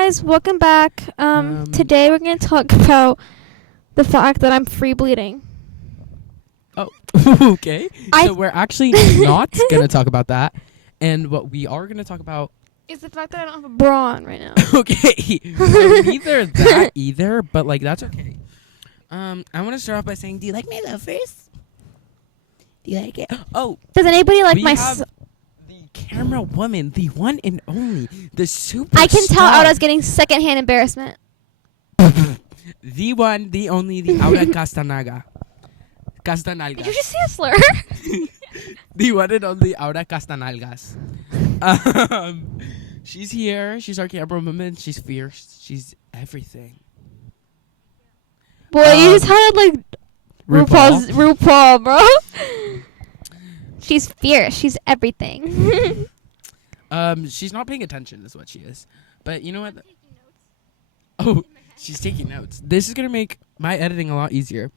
guys, welcome back. Today we're going to talk about the fact that I'm free bleeding. Oh, okay. So we're actually not going to talk about that. And what we are going to talk about is the fact that I don't have a bra on right now. Okay. So neither that either, but like that's okay. I want to start off by saying, do you like my loafers? Do you like it? Oh, does anybody like my the camera woman, the one and only, the super I can tell Auda's getting secondhand embarrassment. The one, the only, the Aura Castanalga. Did you just say a slur? The one and only Aura Castanalgas. She's here. She's our camera woman. She's fierce. She's everything. Boy, you just sounded like RuPaul, bro. She's fierce. She's everything. She's not paying attention is what she is. But you know what? Oh, she's taking notes. This is going to make my editing a lot easier.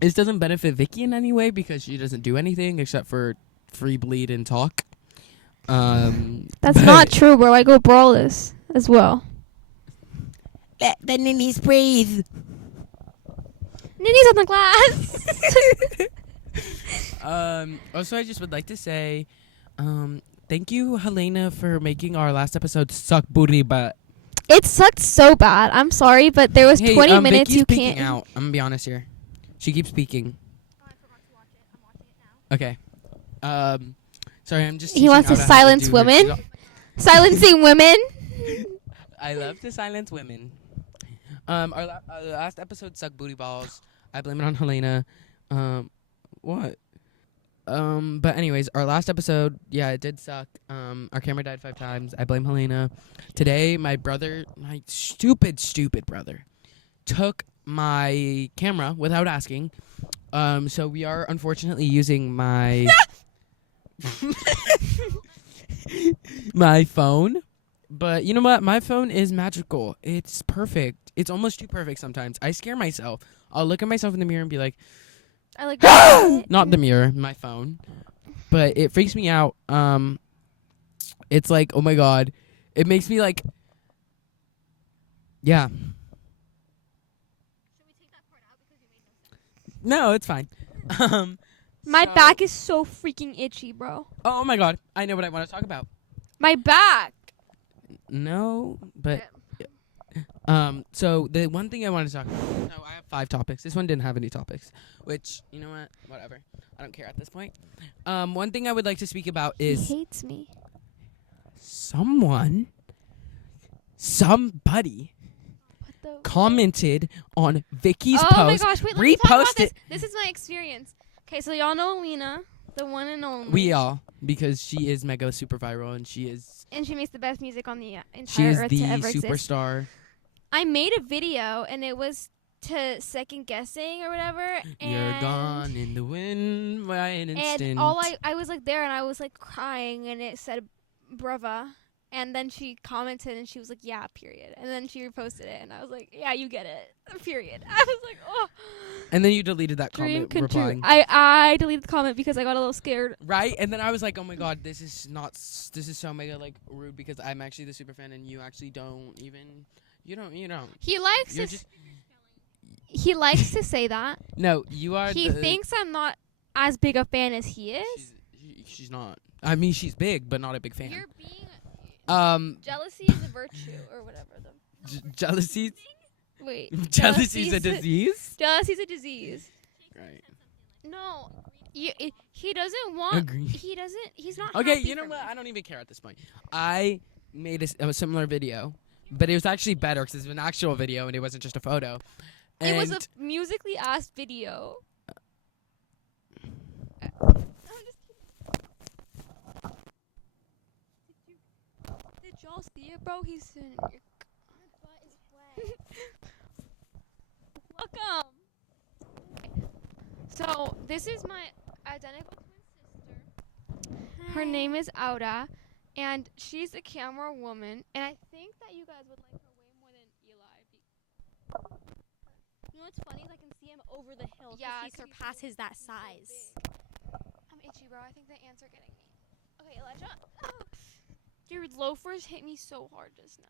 This doesn't benefit Vicky in any way because she doesn't do anything except for free bleed and talk. That's not true, bro. I go brawless as well. Let the ninnies breathe. Ninnies on the glass. Also, I just would like to say, thank you, Helena, for making our last episode suck booty butt. It sucked so bad. I'm sorry, but there was 20 minutes Vicky's you peeking can't. out. I'm gonna be honest here. She keeps speaking. Oh, I forgot to watch it. I'm watching it now. Okay. Sorry, I'm just. He wants to silence women. Silencing women. I love to silence women. Our last episode sucked booty balls. I blame it on Helena. What? But anyways, our last episode, yeah, it did suck. Our camera died 5 times. I blame Helena. Today, my brother, my stupid brother, took my camera without asking. So we are unfortunately using my my phone. But you know what? My phone is magical. It's perfect. It's almost too perfect sometimes. I scare myself. I'll look at myself in the mirror and be like, I like not the mirror, my phone. But it freaks me out. It's like, oh my god. It makes me like, yeah. Should we take that part out because you made no sense? No, it's fine. My back is so freaking itchy, bro. Oh my god. I know what I want to talk about. My back. No, but so the one thing I wanted to talk about. So I have 5 topics. This one didn't have any topics, which, you know what? Whatever. I don't care at this point. One thing I would like to speak about is He hates me. somebody commented on Vicky's post. Oh my gosh, wait, let me talk about reposted. this. This is my experience. Okay, so y'all know Alina, the one and only. We all, because she is mega super viral and she makes the best music on the is entire earth the to ever exist. superstar. I made a video and it was to second guessing or whatever. You're and gone in the wind by an instant. And all I was like there and I was like crying and it said brava. And then she commented and she was like, yeah, period. And then she reposted it and I was like, yeah, you get it. Period. I was like, oh. And then you deleted that Dream comment come true. replying. I deleted the comment because I got a little scared. Right? And then I was like, oh my god, this is so mega like rude because I'm actually the super fan and you actually don't even, you don't. He likes You're to just- he likes to say that. No, you are He thinks I'm not as big a fan as he is. She's not. I mean, she's big, but not a big fan. You're being Jealousy. jealousy is a virtue or whatever. Jealousy. Wait. Jealousy's a disease. Jealousy's a disease. Right. No. He doesn't want. Agree. He's not. Okay, happy you know for what? me. I don't even care at this point. I made a similar video, but it was actually better because it's an actual video and it wasn't just a photo. It was a And- musically asked video. Did y'all see it, bro? He's in your My butt is wet. welcome. So this is my identical twin sister. Her name is Auda, and she's a camera woman. And I think that you guys would like her way more than Eli. You know what's funny is I can see him over the hill. Yeah, he 'cause he's surpasses that size. I'm itchy, bro. I think the ants are getting me. Okay, Elijah. Your loafers hit me so hard just now.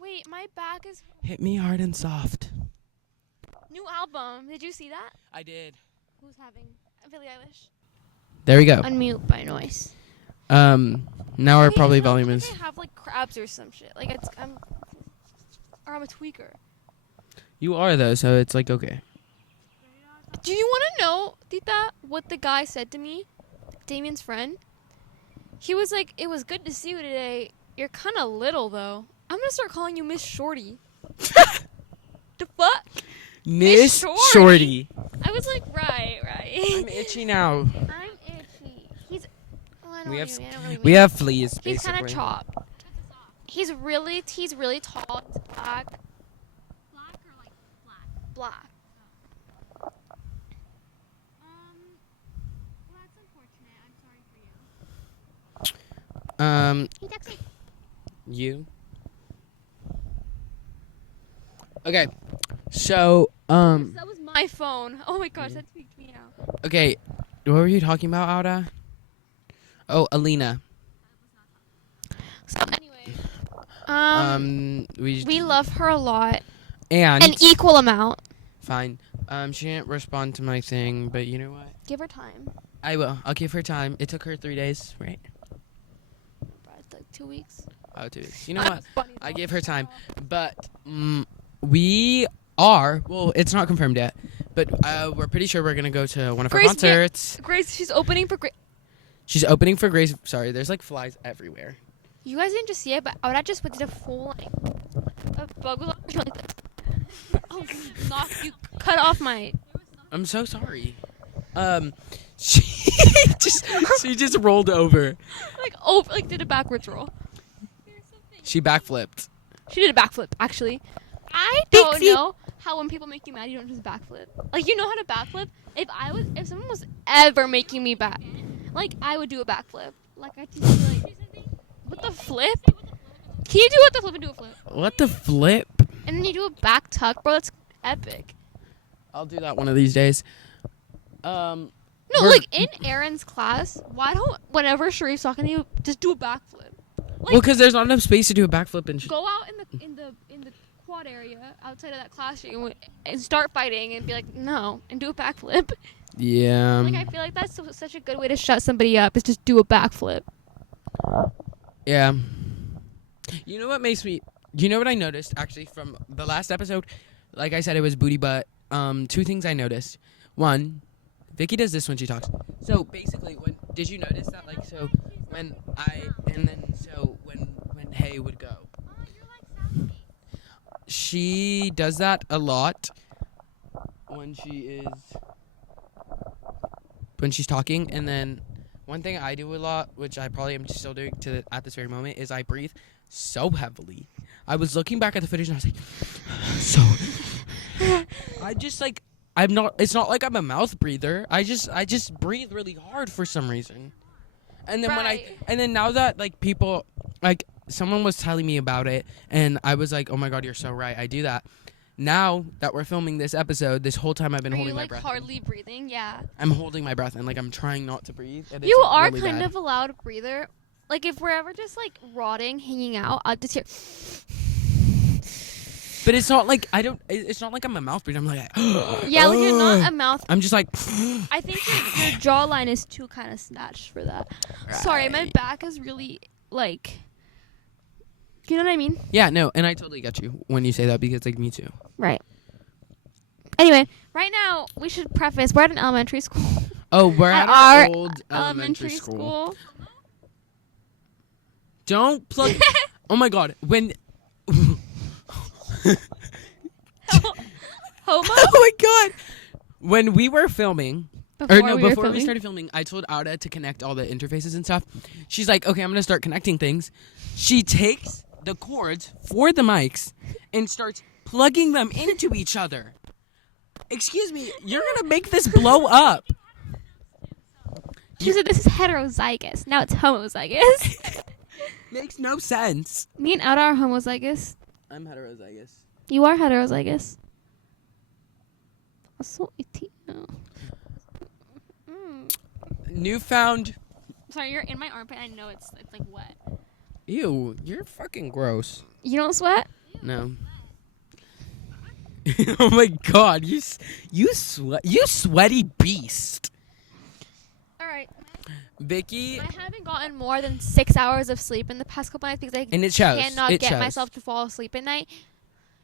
Wait, my back is... Hit me hard and soft. New album. Did you see that? I did. Who's having... Billie Eilish. There we go. Unmute by noise. Now our Okay, probably it's not volume like is... I have like crabs or some shit. Like I'm a tweaker. You are, though, so it's like, okay. Do you want to know, Tita, what the guy said to me? Damien's friend? He was like, it was good to see you today. You're kind of little, though. I'm going to start calling you Miss Shorty. The fuck? Miss Shorty. Shorty. I was like, right. I'm itchy now. I'm itchy. He's... Oh, I don't We have even- I don't really We mean- have fleas, He's kind of basically. chopped. He's really tall. He's black. Black or like black? Black. Well, that's unfortunate. I'm sorry for you. He texted. You? Okay. So, That was my phone. Oh my gosh, that tweaked me out. okay. What were you talking about, Auda? Oh, Alina. So anyway, We love her a lot, and an equal amount. fine. She didn't respond to my thing, but you know what? Give her time. I will. I'll give her time. It took her 3 days, right? It's like 2 weeks. Oh, 2 weeks. You know what? I gave her time, but we are. Well, it's not confirmed yet, but we're pretty sure we're gonna go to one of her Grace concerts. Grace, she's opening for Grace. She's opening for Grace. Sorry, there's like flies everywhere. You guys didn't just see it, but I just did a full like a bug was like this. Oh, knock! You cut off my. I'm so sorry. She she just rolled over. Like did a backwards roll. She backflipped. She did a backflip, actually. I Big don't feet. know how when people make you mad, you don't just backflip. Like, you know how to backflip? If someone was ever making me back, like, I would do a backflip. Like, I'd just be like, what the flip? Can you do what the flip and do a flip? What the flip? And then you do a back tuck, bro. That's epic. I'll do that one of these days. No, We're- like, in Aaron's class, why don't, whenever Sharif's talking to you, just do a backflip? Like, Well, because there's not enough space to do a backflip and. go out in the quad area outside of that classroom and start fighting and be like, no, and do a backflip. Yeah. Like, I feel like that's such a good way to shut somebody up is just do a backflip. Yeah. You know what makes me? You know what I noticed actually from the last episode? Like I said, it was booty butt. 2 things I noticed. One, Vicky does this when she talks. So basically, did you notice that? Like, so when Hay would go, she does that a lot when she's talking, and then. One thing I do a lot, which I probably am still doing at this very moment, is I breathe so heavily. I was looking back at the footage and I was like, so. I just like, I'm not. It's not like I'm a mouth breather. I just breathe really hard for some reason. And then Right. now that like people, like someone was telling me about it, and I was like, oh my god, you're so right. I do that. Now that we're filming this episode, this whole time I've been Are holding you my like breath. hardly breathing? Yeah. I'm holding my breath and like I'm trying not to breathe. And You it's are really kind bad. of a loud breather. Like if we're ever just like rotting, hanging out, I'll just hear. But it's not like I don't. It's not like I'm a mouth breather. I'm like. Yeah, like you're not a mouth. I'm just like. I think your jawline is too kind of snatched for that. Sorry, my Right. back is really like. You know what I mean? Yeah, no, and I totally get you when you say that because like me too. Right. Anyway, right now we should preface we're at an elementary school. Oh, we're at At our our old elementary school. school. Don't plug. Oh my god, when. Homo? Oh my god, when we were filming. Before we filming? started filming, I told Auda to connect all the interfaces and stuff. She's like, okay, I'm going to start connecting things. She takes the cords for the mics and starts plugging them into each other. Excuse me, you're going to make this blow up. She said this is heterozygous. Now it's homozygous. Makes no sense. Me and Ada are homozygous. I'm heterozygous. You are heterozygous. So itty. Newfound. Sorry, you're in my armpit. I know it's like wet. Ew, you're fucking gross. You don't sweat? No. Oh my god, you sweaty beast. All right. Vicky, I haven't gotten more than 6 hours of sleep in the past couple nights because I and it shows. cannot It get shows. myself to fall asleep at night.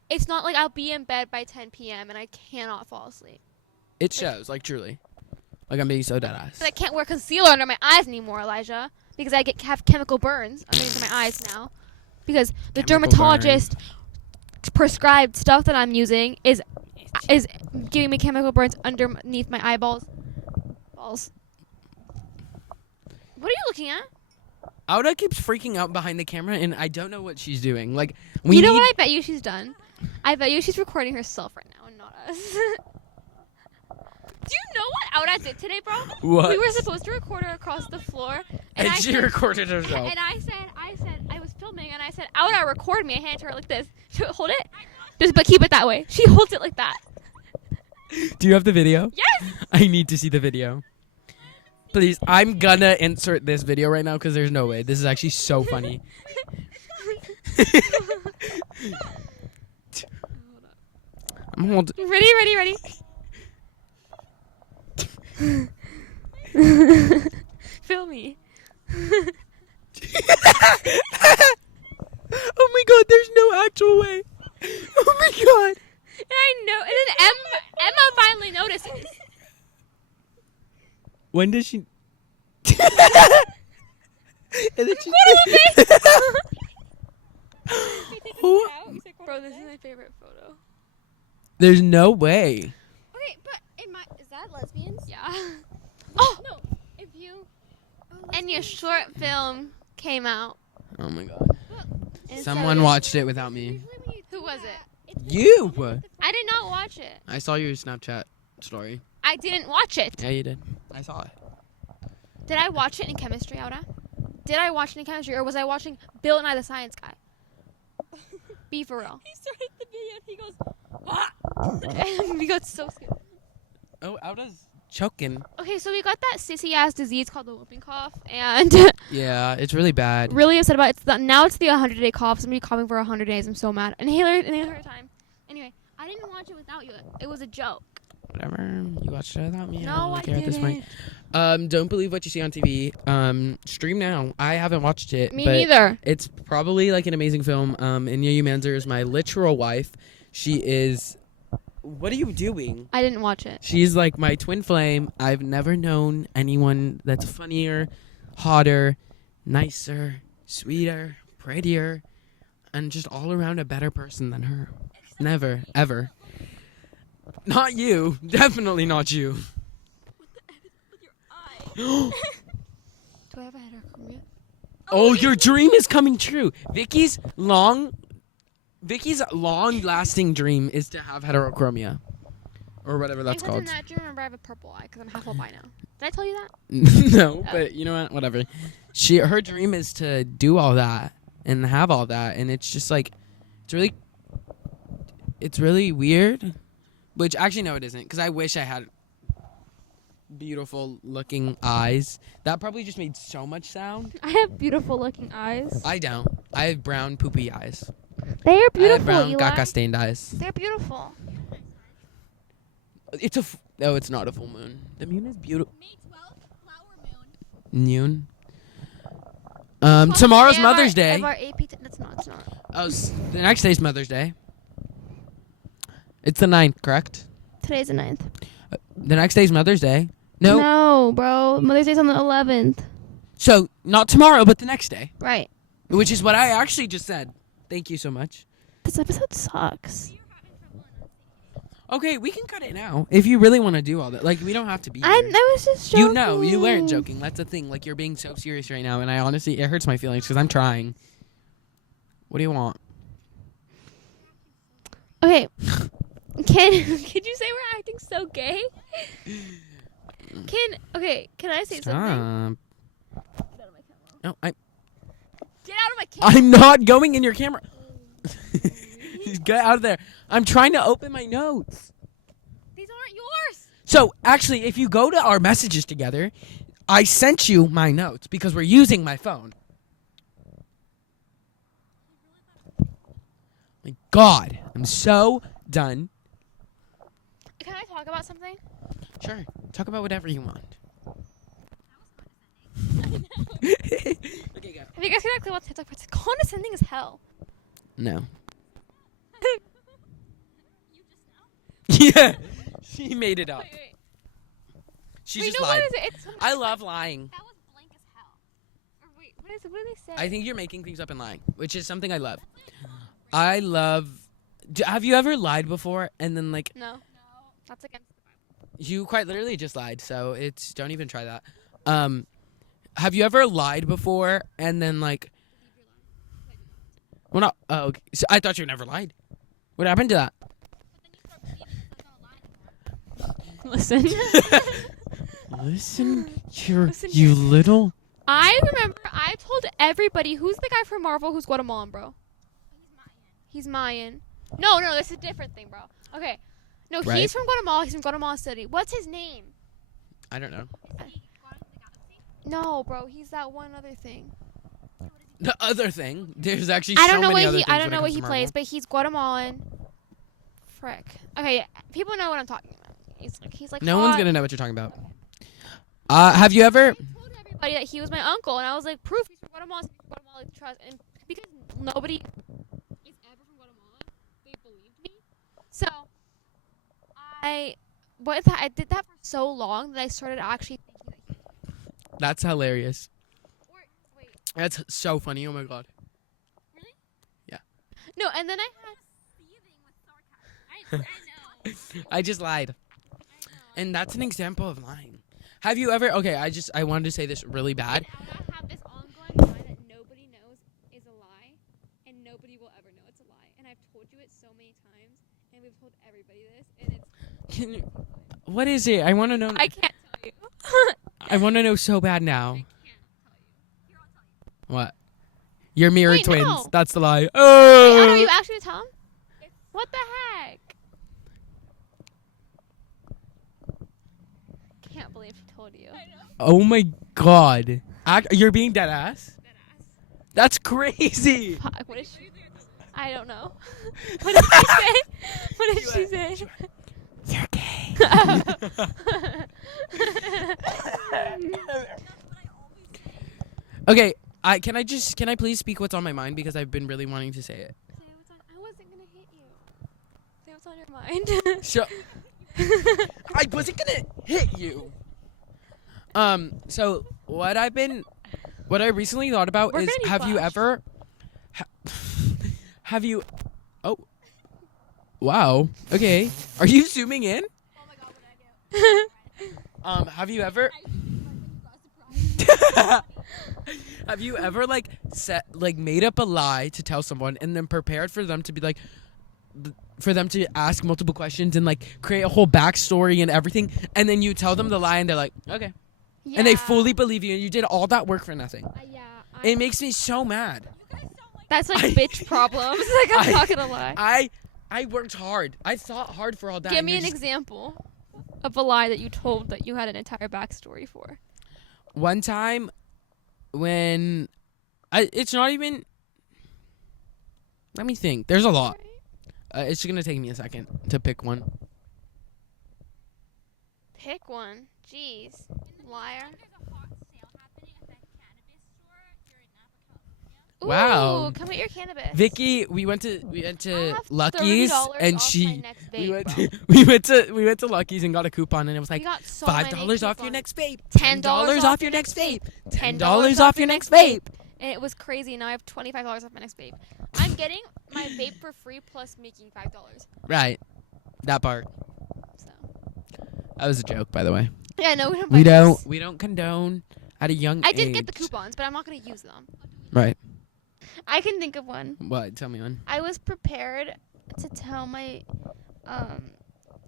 It's not like I'll be in bed by 10 p.m. and I cannot fall asleep. It shows, like truly. Like I'm being so dead ass. But I can't wear concealer under my eyes anymore, Elijah, because I have chemical burns underneath my eyes now. Because the Chemical dermatologist prescribed stuff that I'm using is giving me chemical burns underneath my eyeballs. Balls. What are you looking at? Auda keeps freaking out behind the camera, and I don't know what she's doing. Like, You know what I bet you she's done? I bet you she's recording herself right now and not us. Do you know what Auda did today, bro? What? We were supposed to record her across the floor. And I she said- recorded herself. And I was filming, and I said, Auda, record me. I handed her like this. Hold it. But keep it that way. She holds it like that. Do you have the video? Yes! I need to see the video. Please, I'm gonna insert this video right now because there's no way. This is actually so funny. I'm holding. Ready. Film me. Oh my god, there's no actual way. Oh my god. I know. And then Emma finally notices. When did she? And then she Oh, Bro, this is my favorite photo. there's no way. Okay, but is that lesbians? Yeah. Oh! No. If you. And your short film came out. Oh my god. And Someone so- watched it without me. Who was it? You. I did not watch it. I saw your Snapchat story. I didn't watch it. Yeah, you did. I saw it. Did I watch it in chemistry, Auda? Did I watch it in chemistry, or was I watching Bill and I the Science Guy? Be for real. He started the video and he goes, And we got so scared. Oh, Auda's choking. Okay, so we got that sissy ass disease called the whooping cough, and Yeah, it's really bad. really upset about it. Now it's the 100-day cough. Somebody coughing for 100 days. I'm so mad. Inhaler time. Anyway, I didn't watch it without you. It was a joke. Whatever. You watched it without me. No, don't I care at this point. didn't. Don't believe what you see on TV. Stream now. I haven't watched it. Me but neither. It's probably like an amazing film. Nya Manzer is my literal wife. She is. What are you doing? I didn't watch it. She's like my twin flame. I've never known anyone that's funnier, hotter, nicer, sweeter, prettier, and just all around a better person than her. Never, ever. Not you. Definitely not you. Do I have a heterochromia? Oh, your dream is coming true. Vicky's long-lasting dream is to have heterochromia, or whatever that's Because in called. that dream, remember I have a purple eye because I'm half albino. Did I tell you that? No, but you know what? Whatever. Her dream is to do all that and have all that, and it's just like, it's really weird. Which actually, no, it isn't, because I wish I had beautiful looking eyes. That probably just made so much sound. I have beautiful looking eyes. I don't. I have brown poopy eyes. They are I have beautiful, brown Eli. caca stained eyes. They're beautiful. It's no, it's not a full moon. The moon is beautiful. May 12th, flower moon. Noon. Tomorrow's Of Mother's our- Day. of our AP It's not. It's not. Oh, the next day's Mother's Day. It's the 9th, correct? Today's the 9th. The next day's Mother's Day. No. No, bro. Mother's Day's on the 11th. So, not tomorrow, but the next day. Right. Which is what I actually just said. Thank you so much. This episode sucks. Okay, we can cut it now. If you really want to do all that. Like, we don't have to be here. I was just joking. You know, you weren't joking. That's the thing. Like, you're being so serious right now, and I honestly, it hurts my feelings because I'm trying. What do you want? Okay. Can you say we're acting so gay? Can I say something? Stop. No, Get out of my camera. I'm not going in your camera. Get out of there. I'm trying to open my notes. These aren't yours. So, actually, if you go to our messages together, I sent you my notes because we're using my phone. My God, I'm so done. Can I talk about something? Sure, talk about whatever you want. Okay, go. Have you guys seen that clip on TikTok? It's condescending as hell. No. Yeah, she made it up. Wait. She Wait, just no, lied. what is it? It's something I love lying. That was blank as hell. Or wait, what is it? What do they say? I think you're making things up and lying, which is something I love. I love. Have you ever lied before and then like No. That's against the Bible. you quite literally just lied? So it's don't even try that. Have you ever lied before and then like? Well, not. Oh, okay. So I thought you never lied. What happened to that? Listen. Listen, Listen you here. little. I remember I told everybody who's the guy from Marvel who's Guatemalan, bro. He's Mayan. No, this is a different thing, bro. Okay. No, Right. he's from Guatemala. He's from Guatemala City. What's his name? I don't know. No, bro. He's that one other thing. The other thing, there's actually I so don't know many what other he. things I don't when it know what comes he to plays, Marvel. but he's Guatemalan. Frick. Okay, people know what I'm talking about. He's like. No one's hot. gonna know what you're talking about. Have you ever? I told everybody that he was my uncle, and I was like, proof he's from Guatemala. He's from Guatemala, trust. And because nobody is ever from Guatemala, they believed me. So I did that for so long that I started actually thinking that he. That's hilarious. Or wait, That's so funny. Oh my God. no, and then I had. Seething with sarcasm. I know. I just lied, I know. and that's an example of lying. Have you ever? Okay, I wanted to say this really bad. And I have this ongoing lie that nobody knows is a lie, and nobody will ever know it's a lie. And I've told you it so many times, and we've told everybody this, and it's. Can you, what is it? I want to know. I can't tell you. I want to know so bad now. I can't tell you. Here, I'll tell you. What? You're mirror Wait, twins. no. That's the lie. Wait, are you Oh. actually tell him? What the heck? Can't believe she told you. Oh my God. You're being dead ass. That's crazy. Fuck, what did she? I don't know. What did she say? What did she say? You're gay. Okay. Can I please speak what's on my mind because I've been really wanting to say it. I wasn't gonna hit you. Say what's on your mind. So I wasn't gonna hit you. So what I recently thought about We're is gonna have you clash. ever have you oh wow okay are you zooming in? Oh my god, what did I do? Have you ever have you ever like made up a lie to tell someone and then prepared for them to be like for them to ask multiple questions and like create a whole backstory and everything, and then you tell them the lie and they're like okay, Yeah. and they fully believe you and you did all that work for nothing? Yeah. It makes me so mad. That's like I- bitch problems. Like I'm not gonna lie. I worked hard. I thought hard for all that. Give and me you're an just- example of a lie that you told that you had an entire backstory for. One time when it's not even. Let me think. There's a lot. It's gonna take me a second to pick one. Pick one. Jeez. Liar. There's a hot sale happening at that cannabis store here in Napa, California. Ooh, Wow. come get your cannabis. Vicky, we went to I have Lucky's $30 and off my she next we vape, went bro. we went to Lucky's and got a coupon and it was We like got so $5 off your many next vape, $10 off your next vape, $10 $10 off your next vape. And it was crazy. Now I have $25 off my next vape. I'm getting my vape for free plus making $5. Right, that part. So That was a joke, by the way. yeah, no, we don't. buy this. We don't condone at a young age. I did get the coupons, but I'm not gonna use them. Right. I can think of one. What? Tell me one. I was prepared to tell my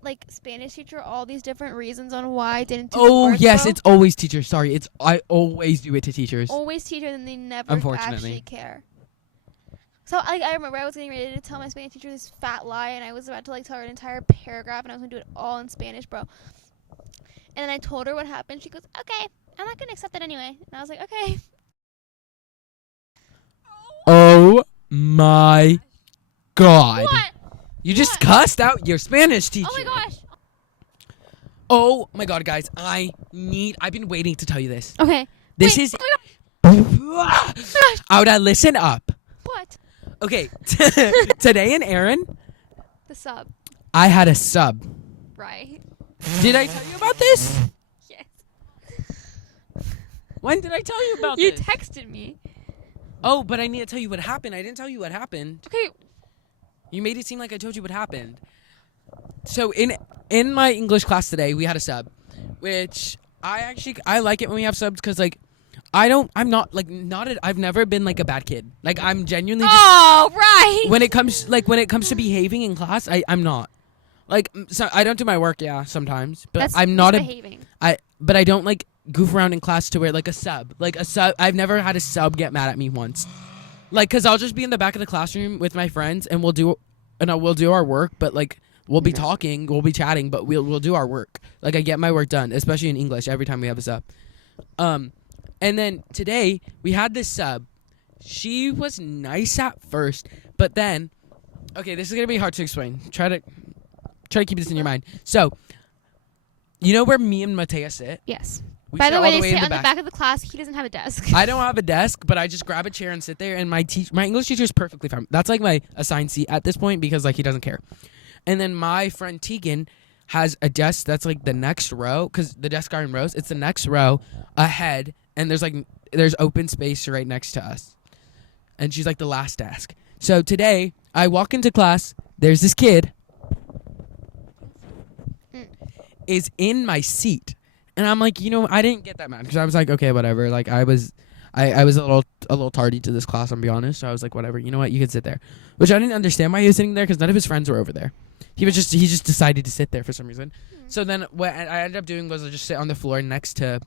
like Spanish teacher all these different reasons on why I didn't do the Oh work, yes, bro. it's always teachers. Sorry, I always do it to teachers. Always teachers, and they never Unfortunately. actually care. So I remember I was getting ready to tell my Spanish teacher this fat lie, and I was about to like tell her an entire paragraph, and I was gonna do it all in Spanish, bro. And then I told her what happened. She goes, "Okay, I'm not gonna accept it anyway." And I was like, "Okay." Oh my god. What? You just cussed out your Spanish teacher. Oh my gosh. Oh my god, guys. I've been waiting to tell you this. Okay. This Wait, is. oh my gosh. Auda, listen up. What? Okay. Today in Aaron, The sub. I had a sub. Right. Did I tell you about this? Yes. When did I tell you about You this? texted me. Oh, but I need to tell you what happened. I didn't tell you what happened. Okay. You made it seem like I told you what happened. So in my English class today, we had a sub, which I like it when we have subs because like I've never been like a bad kid. Like I'm genuinely just, Oh, right. when it comes to behaving in class, I'm not. Like so I don't do my work, yeah, sometimes, but That's I'm not misbehaving. but I don't like goof around in class to where like a sub. I've never had a sub get mad at me once. Like cuz I'll just be in the back of the classroom with my friends and we'll do our work, but like we'll be talking, we'll be chatting, but we'll do our work. Like I get my work done, especially in English every time we have a sub. And then today we had this sub. She was nice at first, but then okay, this is going to be hard to explain. Try to keep this in your mind. So, you know where me and Matea sit? Yes. We By sit the all way, they way sit in on the back of the class. He doesn't have a desk. I don't have a desk, but I just grab a chair and sit there. And my English teacher is perfectly fine. That's like my assigned seat at this point because like he doesn't care. And then my friend Tegan has a desk that's like the next row because the desks are in rows. It's the next row ahead, and there's open space right next to us. And she's like the last desk. So today I walk into class. There's this kid is in my seat. And I'm like, I didn't get that mad because I was like, okay, whatever. Like I was a little tardy to this class, I'm be honest. So I was like, whatever. You know what? You can sit there. Which I didn't understand why he was sitting there because none of his friends were over there. He just decided to sit there for some reason. So then what I ended up doing was I just sit on the floor next to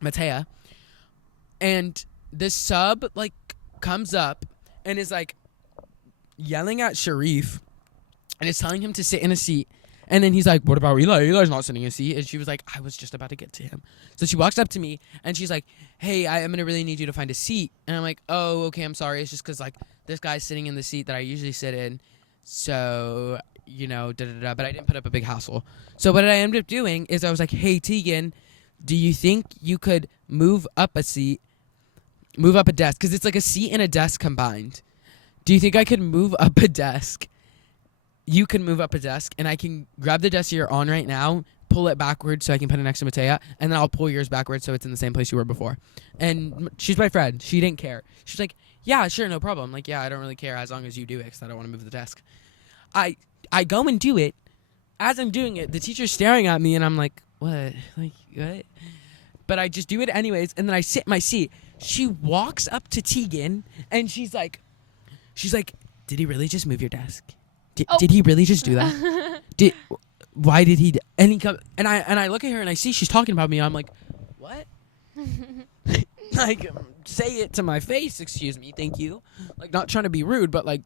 Matea. And this sub like comes up and is like yelling at Sharif and is telling him to sit in a seat. And then he's like, what about Eli? Eli's not sitting in a seat. And she was like, I was just about to get to him. So she walks up to me and she's like, hey, I'm going to really need you to find a seat. And I'm like, oh, okay, I'm sorry. It's just because like this guy's sitting in the seat that I usually sit in. So, But I didn't put up a big hassle. So what I ended up doing is I was like, hey, Tegan, do you think you could move up a desk? Because it's like a seat and a desk combined. Do you think I could move up a desk? You can move up a desk, and I can grab the desk you're on right now, pull it backwards so I can put it next to Matea, and then I'll pull yours backwards so it's in the same place you were before. And she's my friend. She didn't care. She's like, yeah, sure, no problem. I'm like, yeah, I don't really care as long as you do it because I don't want to move the desk. I go and do it. As I'm doing it, the teacher's staring at me, and I'm like, what? Like, what? But I just do it anyways, and then I sit in my seat. She walks up to Tegan, and she's like, did he really just move your desk? Did he really just do that? Why did he? And he come and I look at her and I see she's talking about me. I'm like, what? Like, say it to my face. Excuse me, thank you. Like, not trying to be rude, but like,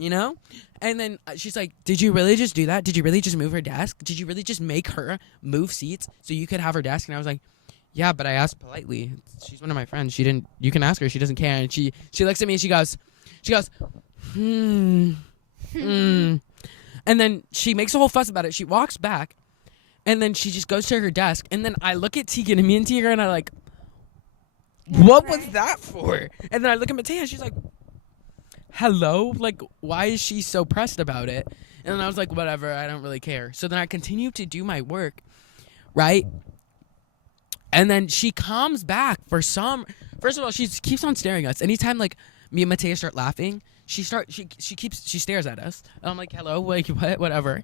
And then she's like, did you really just do that? Did you really just move her desk? Did you really just make her move seats so you could have her desk? And I was like, yeah, but I asked politely. She's one of my friends. She didn't. You can ask her. She doesn't care. And she looks at me and she goes, and then she makes a whole fuss about it. She walks back, and then she just goes to her desk. And then I look at Tegan and me and Tegan, and I like, what was that for? And then I look at Matea, and she's like, hello? Like, why is she so pressed about it? And then I was like, whatever, I don't really care. So then I continue to do my work, right? And then she comes back first of all, she keeps on staring at us. Anytime like me and Matea start laughing, she stares at us. And I'm like, hello, like what, whatever.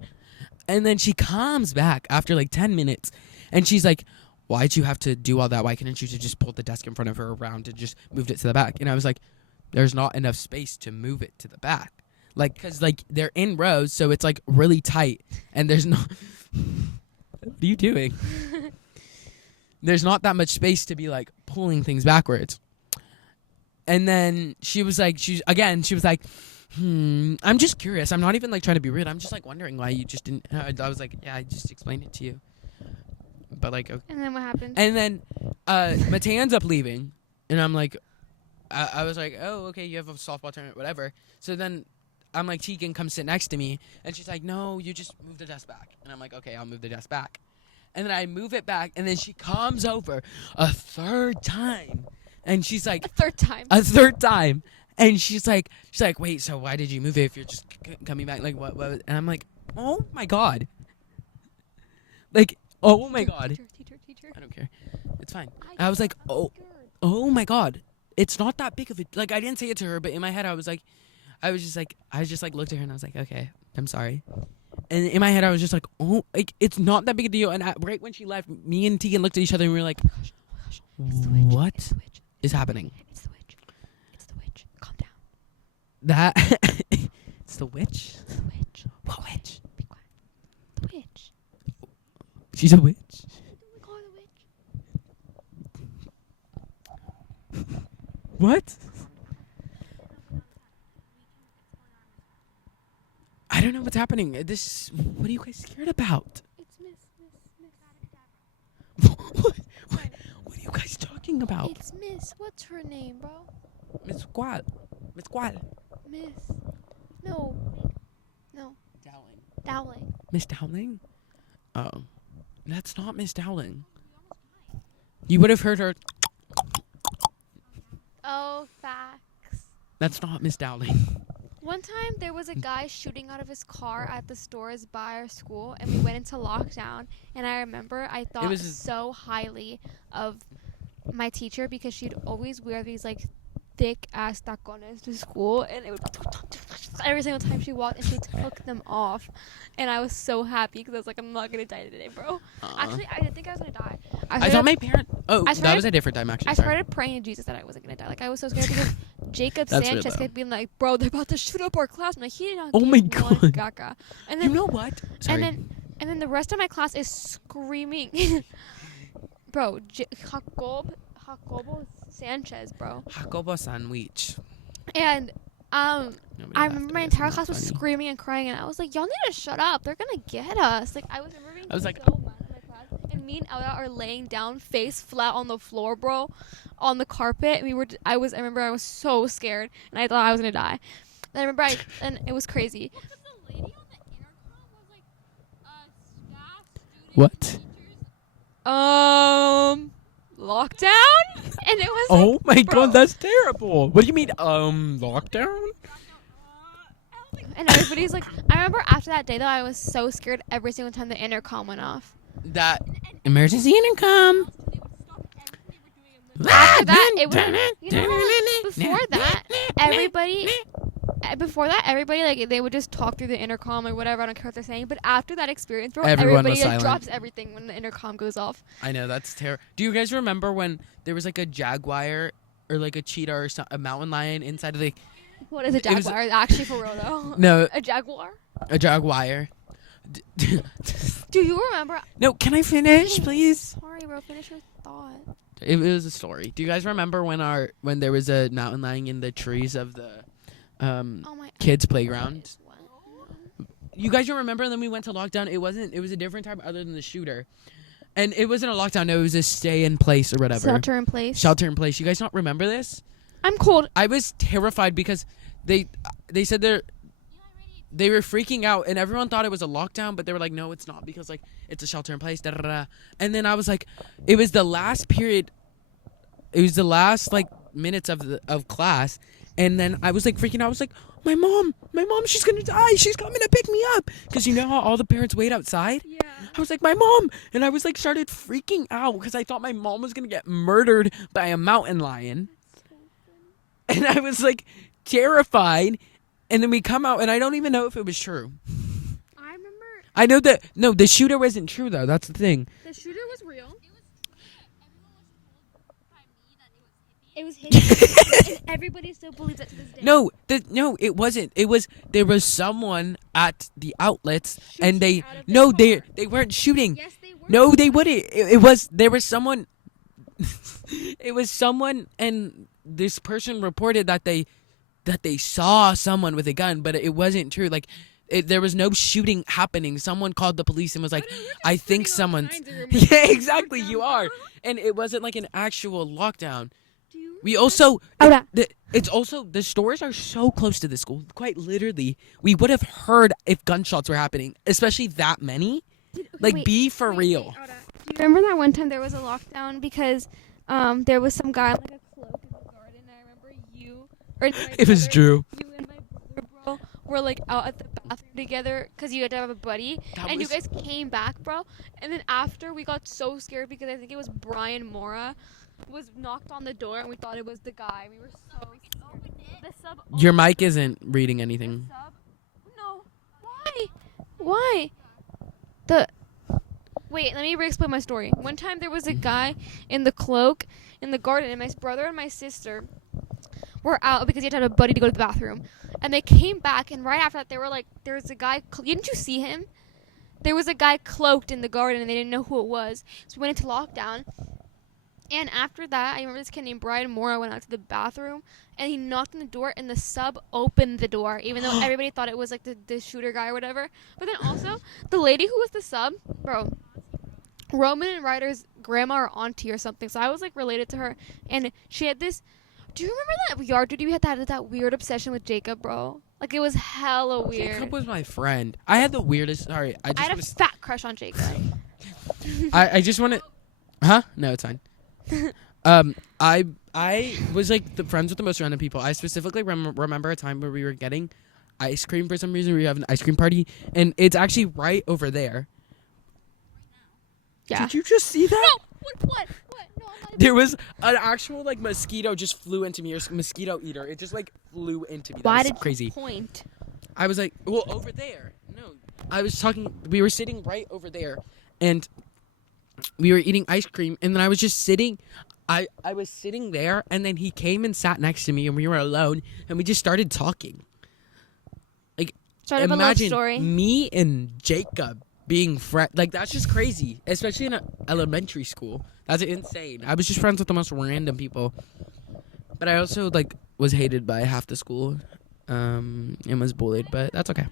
And then she comes back after like 10 minutes, and she's like, why'd you have to do all that? Why couldn't you just pull the desk in front of her around and just moved it to the back? And I was like, there's not enough space to move it to the back. Like, because like they're in rows, so it's like really tight, and there's no. What are you doing? There's not that much space to be like pulling things backwards. And then she was like, I'm just curious. I'm not even like trying to be rude. I'm just like wondering why you just didn't. I was like, yeah, I just explained it to you. But like, okay. And then what happened? And then Matea ends up leaving, and I'm like, I was like, oh, okay, you have a softball tournament, whatever. So then I'm like, Tegan, come sit next to me. And she's like, no, you just move the desk back. And I'm like, okay, I'll move the desk back. And then I move it back, and then she comes over a third time. And she's like, a third time. And she's like, wait, so why did you move it if you're just coming back? Like, what? And I'm like, oh my God. Like, oh my God. Teacher. I don't care. It's fine. I was like, oh my God. It's not that big of a, like, I didn't say it to her, but in my head, I just looked at her and I was like, okay, I'm sorry. And in my head, I was just like, oh, like, it's not that big a deal. And right when she left, me and Tegan looked at each other and we were like, what is happening? It's the witch. It's the witch. Calm down. It's the witch? It's the witch. What witch? Be quiet. The witch. She's a witch? We call her the witch. What? I don't know what's happening. What are you guys scared about? It's Miss. What are you guys talking about? It's Miss. What's her name, bro? Miss Qual. Miss. No. Dowling. Miss Dowling? Oh. That's not Miss Dowling. You would have heard her. Oh, facts. That's not Miss Dowling. One time there was a guy shooting out of his car at the stores by our school, and we went into lockdown. And I remember I thought so highly of my teacher because she'd always wear these like thick ass tacones to school, and it would every single time she walked, and she took them off. And I was so happy because I was like, I'm not gonna die today, bro. Actually, I didn't think I was gonna die. I thought my parents. Oh, that was a different time actually. I started praying to Jesus that I wasn't gonna die. Like I was so scared because Jacob Sanchez kept being like, "Bro, they're about to shoot up our class." I'm like, he did not. Oh my one God. Gaga. And then, you know what? Sorry. And then the rest of my class is screaming, bro. Jacobo Sanchez, bro. Jacobo Wich. And I remember my entire class was screaming and crying, and I was like, y'all need to shut up. They're gonna get us. Like I was remembering so mad at my class, and me and Ella are laying down face flat on the floor, bro, on the carpet. And I remember I was so scared, and I thought I was gonna die. And I remember and it was crazy. Well, 'cause the lady on the intercom was like, staff, students, What? teachers. Lockdown, and it was. Oh my bro. God, that's terrible. What do you mean, lockdown? And everybody's like, I remember after that day though, I was so scared every single time the intercom went off. That emergency intercom. After that, it was. Before that, everybody like they would just talk through the intercom or whatever. I don't care what they're saying. But after that experience, bro, everybody like, drops everything when the intercom goes off. I know, that's terrible. Do you guys remember when there was like a jaguar or like a cheetah or a mountain lion inside of the? What is a jaguar? Actually, for real though. No. A jaguar. A jaguar. Do you remember? No, can I finish, please? Sorry, bro. Finish your thought. It was a story. Do you guys remember when there was a mountain lion in the trees of the kids' playground? What? You guys don't remember? And then we went to lockdown. It was a different time other than the shooter. And it wasn't a lockdown. No, it was a stay in place or whatever. Shelter in place. Shelter in place. You guys don't remember this? I'm cold. I was terrified because they said they were freaking out and everyone thought it was a lockdown, but they were like, no, it's not because like it's a shelter in place. Da, da, da. And then I was like, it was the last period. It was the last like minutes of class. And then I was like freaking out. I was like, my mom, she's going to die. She's coming to pick me up. Because you know how all the parents wait outside? Yeah. I was like, my mom. And I was like, started freaking out because I thought my mom was going to get murdered by a mountain lion. And I was like terrified. And then we come out and I don't even know if it was true. I remember. I know that, no, the shooter wasn't true though. That's the thing. The shooter was real. It was hidden. And everybody still believes that to this day. No, it wasn't. There was someone at the outlets and they weren't shooting. Yes, they were. No, they wouldn't. There was someone it was someone and this person reported that they saw someone with a gun, but it wasn't true. Like there was no shooting happening. Someone called the police and was like, I think someone's. Yeah, exactly. You are. And it wasn't like an actual lockdown. Do you We also, Aura. it's also, the stores are so close to the school. Quite literally, we would have heard if gunshots were happening, especially that many. Like, be for real. Aura. Do you remember that one time there was a lockdown because there was some guy like a cloak in the garden? I remember you or my It was brother- Drew. You and my brother, bro, were like out at the bathroom together because you had to have a buddy, That and you was- guys came back, bro. And then after we got so scared because I think it was Brian Mora was knocked on the door and we thought it was the guy. We were so scared. The sub. Your opened mic the- isn't reading the anything. sub. No. Why? Why? The. Wait, let me re-explain my story. One time there was a guy in the cloak in the garden, and my brother and my sister were out because he had to have a buddy to go to the bathroom. And they came back, and right after that, they were like, there's a guy. Didn't you see him? There was a guy cloaked in the garden, and they didn't know who it was. So we went into lockdown. And after that, I remember this kid named Brian Mora went out to the bathroom, and he knocked on the door, and the sub opened the door, even though everybody thought it was like the shooter guy or whatever. But then also, the lady who was the sub, bro, Roman and Ryder's grandma or auntie or something. So I was like related to her, and she had this. Do you remember that yard dude you had that weird obsession with Jacob, bro? Like it was hella weird. Jacob was my friend. I had the weirdest. Sorry, I I just had a wanna, fat crush on Jacob. I just want to. Huh? No, it's fine. I was like the friends with the most random people. I specifically remember a time where we were getting ice cream for some reason. We were having an ice cream party, and it's actually right over there. Yeah. Did you just see that? No. What? No, I'm not. There was an actual like mosquito just flew into me, or mosquito eater. It just like flew into me. That Why was did crazy? you point? I was like, well, over there. No, I was talking. We were sitting right over there, and we were eating ice cream. And then I was just sitting. I was sitting there, and then he came and sat next to me, and we were alone, and we just started talking. Start up a love Imagine story. me and Jacob being friends. Like that's just crazy, especially in elementary school. That's insane. I was just friends with the most random people, but I also like was hated by half the school, and was bullied. But that's okay.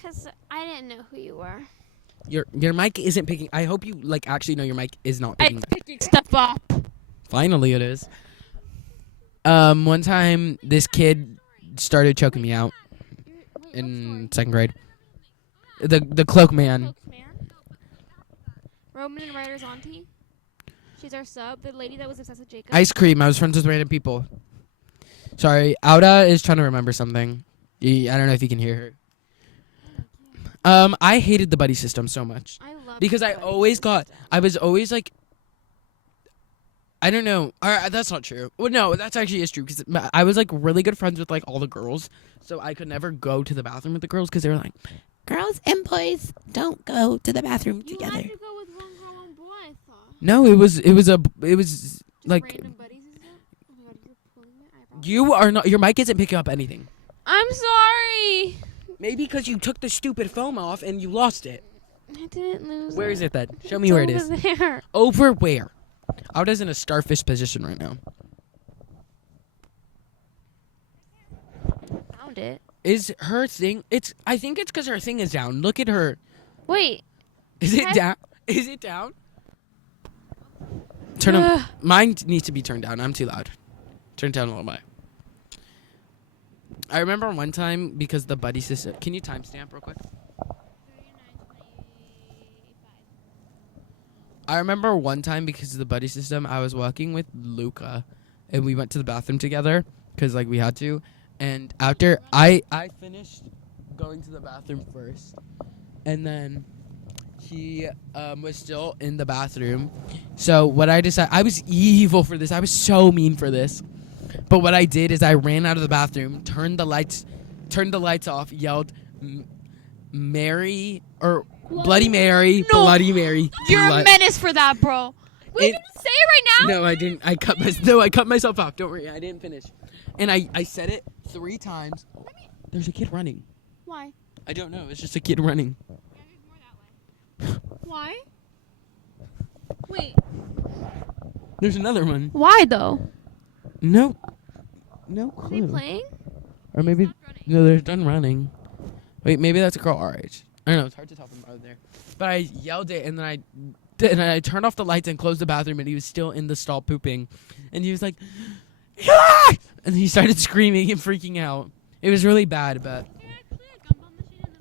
Cause I didn't know who you were. Your mic isn't picking. I hope you like actually know your mic is not picking. I'm picking stuff up. Finally, it is. One time this kid started choking me out in second grade. The cloak man. Roman and Ryder's auntie. She's our sub. The lady that was obsessed with Jacob. Ice cream. I was friends with random people. Sorry, Auda is trying to remember something. I don't know if you can hear her. I hated the buddy system so much I love because I always I was always like, I don't know. That's not true. Well, no, that's actually is true because I was like really good friends with like all the girls, so I could never go to the bathroom with the girls because they were like, girls and boys don't go to the bathroom You together. had to go with one girl, one boy, I thought. No, it was like Random buddies and stuff? Oh my god, you're pulling my eyebrow. you are not. Your mic isn't picking up anything. I'm sorry. Maybe because you took the stupid foam off and you lost it. I didn't lose Where it. is it then? Show me where it is. Over there. Over where? Auda's in a starfish position right now. Found it. Is her thing? I think it's because her thing is down. Look at her. Wait. Is it Yes. down? Is it down? Turn them. Mine needs to be turned down. I'm too loud. Turn it down a little bit. I remember one time because the buddy system. Can you timestamp real quick? I remember one time because of the buddy system, I was walking with Luca, and we went to the bathroom together because like we had to. And after I finished going to the bathroom first, and then he was still in the bathroom. So what I decided, I was evil for this. I was so mean for this. But what I did is I ran out of the bathroom, turned the lights off, yelled, Mary or Bloody Mary, No. Bloody Mary. You're a blood." menace for that, bro. Wait, It- you didn't say it right now? No, I didn't. I cut myself off. Don't worry, I didn't finish. And I said it 3 times. There's a kid running. Why? I don't know. It's just a kid running. Why? Wait. There's another one. Why though? No Are they clue. playing? Or maybe no, they're done running. Wait, maybe that's a girl our age. I don't know. It's hard to tell from out there. But I yelled it, and then I turned off the lights and closed the bathroom, and he was still in the stall pooping, and he was like, Eli! And he started screaming and freaking out. It was really bad, but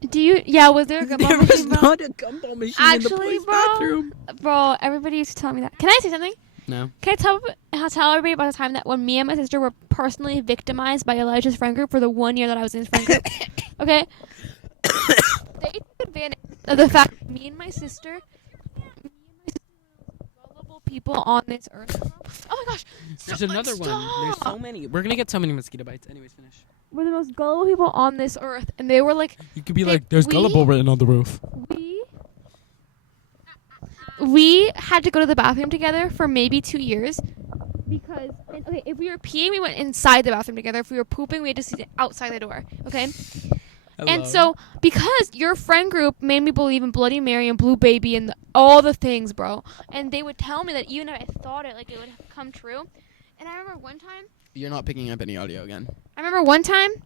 Do you? Yeah, was there a gumball there was machine, bro? not a gumball machine in the Actually, boys' bro. bathroom. Bro, everybody used to tell me that. Can I say something? No. Can I tell everybody about the time that when me and my sister were personally victimized by Elijah's friend group for the 1 year that I was in his friend group? Okay? They took advantage of the fact that me and my sister were the most gullible people on this earth. Oh my gosh. There's another one. There's so many. We're going to get so many mosquito bites. Anyways, finish. We're the most gullible people on this earth. And they were like, You could be They- like, there's we- gullible written on the roof. we had to go to the bathroom together for maybe 2 years. Because, okay, if we were peeing, we went inside the bathroom together. If we were pooping, we had to sit outside the door. Okay? And so, because your friend group made me believe in Bloody Mary and Blue Baby and all the things, bro. And they would tell me that even if I thought it, like, it would come true. And I remember one time, You're not picking up any audio again.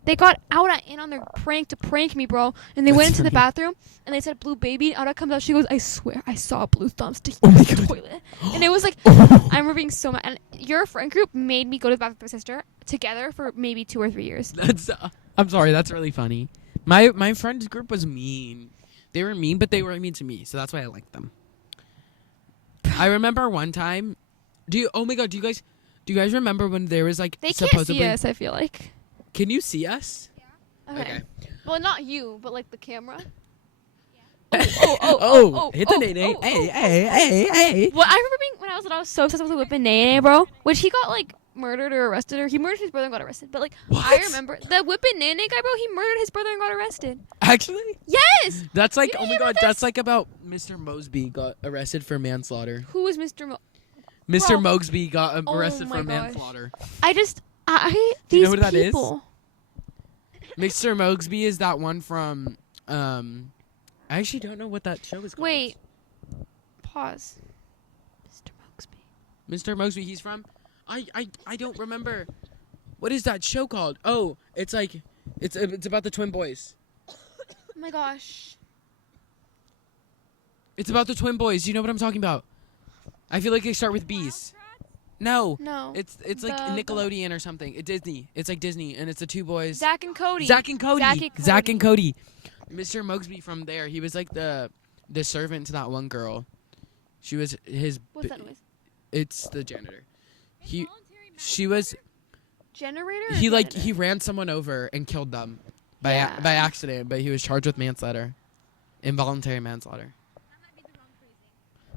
they got Aura in on their prank to prank me, bro. And they went That's into the funny. bathroom, and they said Blue Baby. And Aura comes out, she goes, I swear, I saw a blue thumb sticking Oh my in the God. toilet. And it was like, I remember being so mad. And your friend group made me go to the bathroom with my sister together for maybe 2 or 3 years. That's. I'm sorry. That's really funny. My friends group was mean. They were mean, but they were mean to me, so that's why I liked them. I remember one time. Oh my God! Do you guys remember when there was like They supposedly? can't see us, I feel like. Can you see us? Okay. Well, not you, but like the camera. Hit the nay. Hey. Well, I remember being when I was little, I was so obsessed with the whipping nay, bro. Which he got like murdered or arrested, or he murdered his brother and got arrested. But like, I What? remember the whipping nay guy, bro. He murdered his brother and got arrested. Actually, Yes. that's like, You oh didn't my hear God, about that's like about Mr. Mosby got arrested for manslaughter. Who was Mr. Mr. Bro. Mosby got Oh arrested my for gosh. manslaughter. I Do you these know who that is? people. Mr. Mosby is that one from I actually don't know what that show is called. Wait. Pause. Mr. Mosby. Mr. Mosby, he's from I don't remember. What is that show called? Oh, it's like it's about the twin boys. Oh my gosh. It's about the twin boys. You know what I'm talking about? I feel like they start with B's. No. No. It's like The- Nickelodeon or something. It's Disney. It's like Disney, and it's the two boys. Zach and Cody. Zach and Cody. Zach and Cody. Mr. Mosby from there. He was like the servant to that one girl. She was his. What's that noise? It's the janitor. She was. Generator? or He janitor? ran someone over and killed them by Yeah. by accident, but he was charged with manslaughter, involuntary manslaughter.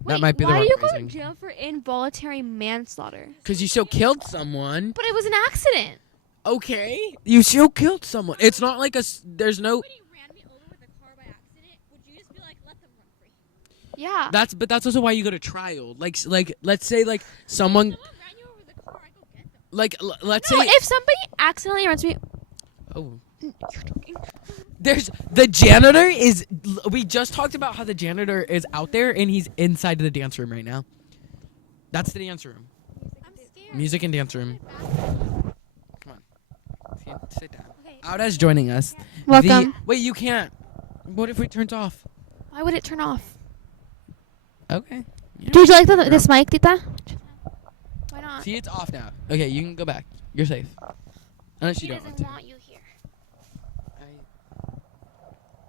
That might be the why wrong do you go to phrasing. jail for involuntary manslaughter? Because you still killed someone. But it was an accident. Okay. You still killed someone. It's not like there's no. Somebody ran me over with a car by accident. Would you just be like, let them run free? Yeah. That's also why you go to trial. Like let's say like someone Someone ran you over with a car. I go get them. like let's No, say if somebody accidentally runs me, oh you're joking. there's the janitor is. We just talked about how the janitor is out there and he's inside the dance room right now. That's the dance room. I'm scared. Music and dance room. Come on. Sit down. Okay. Auda's joining us. Welcome. Wait, you can't. What if it turns off? Why would it turn off? Okay. Do you like this mic, Tita? Why not? See, it's off now. Okay, you can go back. You're safe. Unless you don't want to. want you here.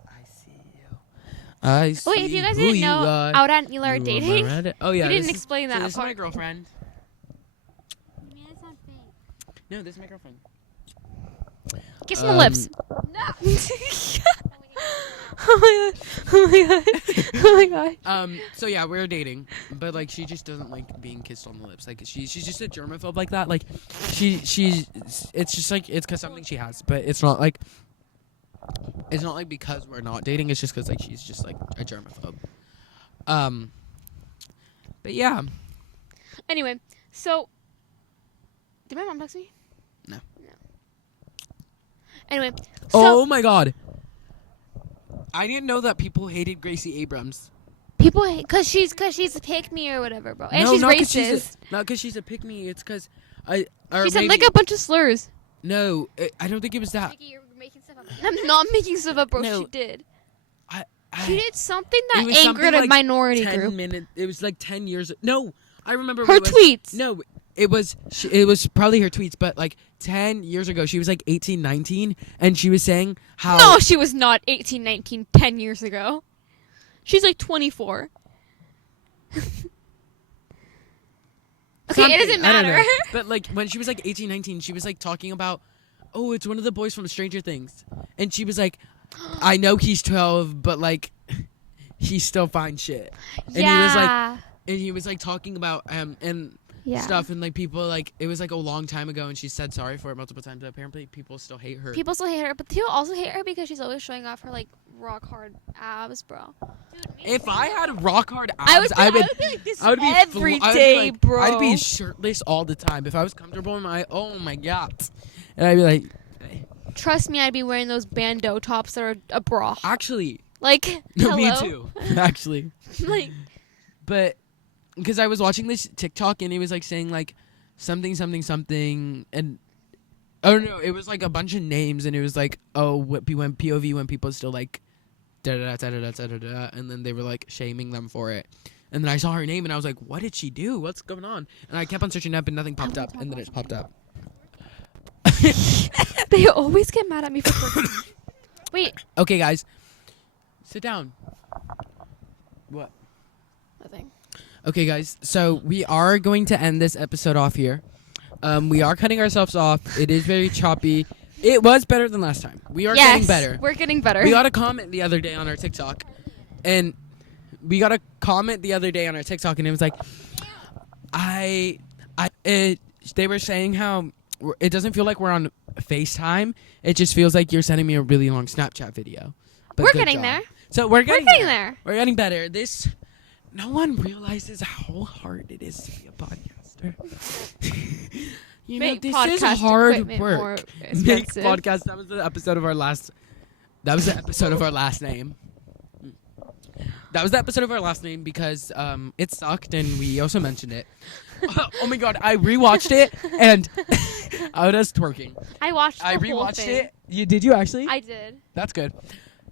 I see you. I see Wait, if you guys who didn't you know, are. Auda and Eli are You dating. Reddit. Oh yeah. You didn't this is- explain so that this is my part. girlfriend. Man, it's not fake. No, this is my girlfriend. Kiss on the lips. Oh my god. Oh my god. Oh my god. So yeah, we're dating, but like she just doesn't like being kissed on the lips. Like she's just a germaphobe like that. Like she's it's just like it's cause something she has, but it's not like because we're not dating. It's just cause like she's just like a germaphobe. But yeah. Anyway, so did my mom text me? No. Anyway, Oh so my god. I didn't know that people hated Gracie Abrams. people cause she's a pick me or whatever, bro, and no, she's not racist. Not because she's a pick me. It's because She said like a bunch of slurs. No, I don't think it was that. Mickey, you're making stuff up. I'm not making stuff up, bro. No. She did. I She did something It that was angered something a like minority 10 group. minutes. It was like 10 years. No, I remember Her what it was. tweets. No, it was probably her tweets, but like 10 years ago, she was like 18, 19, and she was saying how. No, she was not 18, 19, 10 years ago. She's like 24. Okay, it doesn't I don't matter. know. But like when she was like 18, 19, she was like talking about, oh, it's one of the boys from Stranger Things, and she was like, I know he's 12, but like, he's still fine shit. Yeah. And he was like talking about and stuff, and like people like it was like a long time ago, and she said sorry for it multiple times. But apparently, people still hate her. People still hate her, but people also hate her because she's always showing off her like rock hard abs, bro. If I had rock hard I abs, would be like this I would be every I'd be day, like- bro. I'd be shirtless all the time if I was comfortable in my. Oh my god, and I'd be like, Trust me, I'd be wearing those bandeau tops that are a bra. actually, Like, no, me hello? too, actually. Like, But because I was watching this TikTok and it was like saying like something, and oh no, it was like a bunch of names, and it was like, oh, when POV, when people still like da da da da da da da, and then they were like shaming them for it. And then I saw her name and I was like, what did she do? What's going on? And I kept on searching up and nothing popped up, and then it popped up. they always get mad at me for twerking. Wait. Okay, guys, sit down. What? Nothing. Okay, guys, so we are going to end this episode off here. We are cutting ourselves off. It is very choppy. It was better than last time. We are getting better. We're getting better. We got a comment the other day on our TikTok, and it was like, they were saying how it doesn't feel like we're on FaceTime. It just feels like you're sending me a really long Snapchat video. But We're good getting job. there. So we're getting there. We're getting better. No one realizes how hard it is to be a podcaster. You know, Make this podcast is hard equipment more work. Make expensive. podcast. That was the episode of our last. That was the episode of our last name. That was the episode of our last name because it sucked, and we also mentioned it. Oh my god, I rewatched it, and I was twerking. I watched the I whole rewatched thing. it. Did you actually? I did. That's good.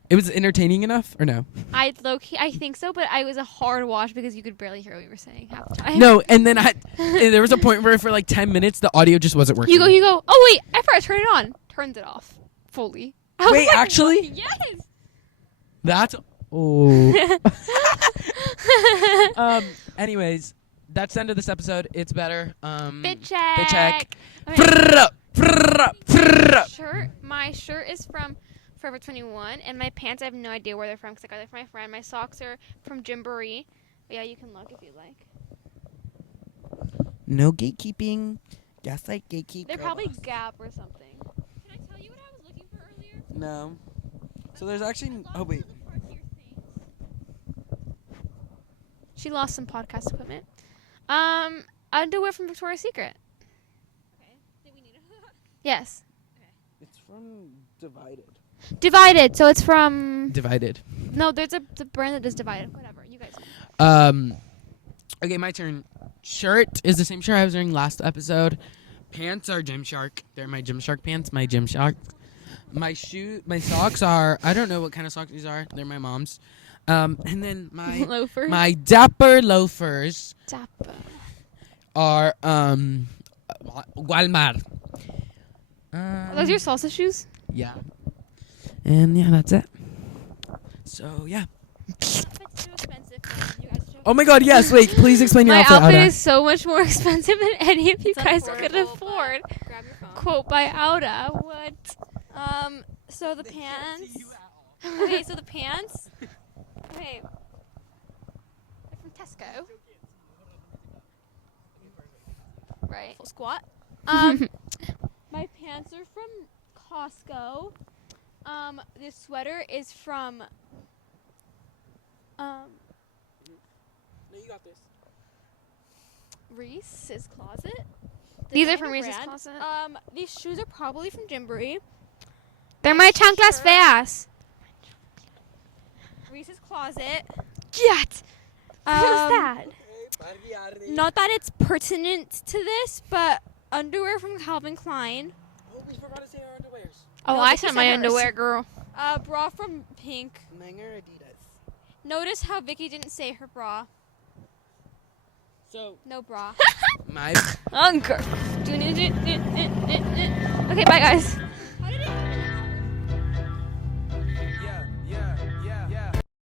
It was entertaining enough, or no? I think so, but I was a hard watch because you could barely hear what you were saying half the time. No, and then and there was a point where for like 10 minutes the audio just wasn't working. You go. Oh wait, I forgot to turn it on. Turned it off fully. I was Wait, like, actually? Yes. That's anyways, that's the end of this episode. It's better. Bit check. Bit check. Okay. My shirt is from Forever 21, and my pants, I have no idea where they're from because I got them from my friend. My socks are from Gymboree. Yeah, you can look if you like. No gatekeeping. Gaslight gatekeep. They're probably Gap or something. Can I tell you what I was looking for earlier? No. So there's actually. Oh wait. She lost some podcast equipment. Underwear from Victoria's Secret. Okay. Do we need it? Yes. It's from Divided. Divided. So it's from. Divided. No, there's the brand that is Divided. Whatever. You guys. Okay, my turn. Shirt is the same shirt I was wearing last episode. Pants are Gymshark. They're my Gymshark pants. My Gymshark. My socks are. I don't know what kind of socks these are. They're my mom's. And then my Loafers. my Dapper loafers Dapper. are Walmart. Are those your salsa shoes? Yeah. And yeah, that's it. So yeah. It's too expensive. You guys should Oh my God! Yes. Wait. Please explain your My outfit. outfit Auda. is so much more expensive than any of you It's guys could unaffordable, afford. but grab your phone. Quote by Auda. What? So the pants. Okay, so the pants. Okay. They're from Tesco. Right. Full squat. My pants are from Costco. This sweater is from. No, you got this. Reese's Closet. These are Designer from Reese's brand. Closet. These shoes are probably from Gymboree. They're my chanclas shirt. feas. Reese's Closet. Yet. Um, Who's that? Not that it's pertinent to this, but underwear from Calvin Klein. Oh, we forgot to say our underwears. Oh, No, I Vicky sent said my hers. underwear, girl. Bra from Pink. Manger Adidas. Notice how Vicky didn't say her bra. So No bra. my Uncle. Okay, bye guys.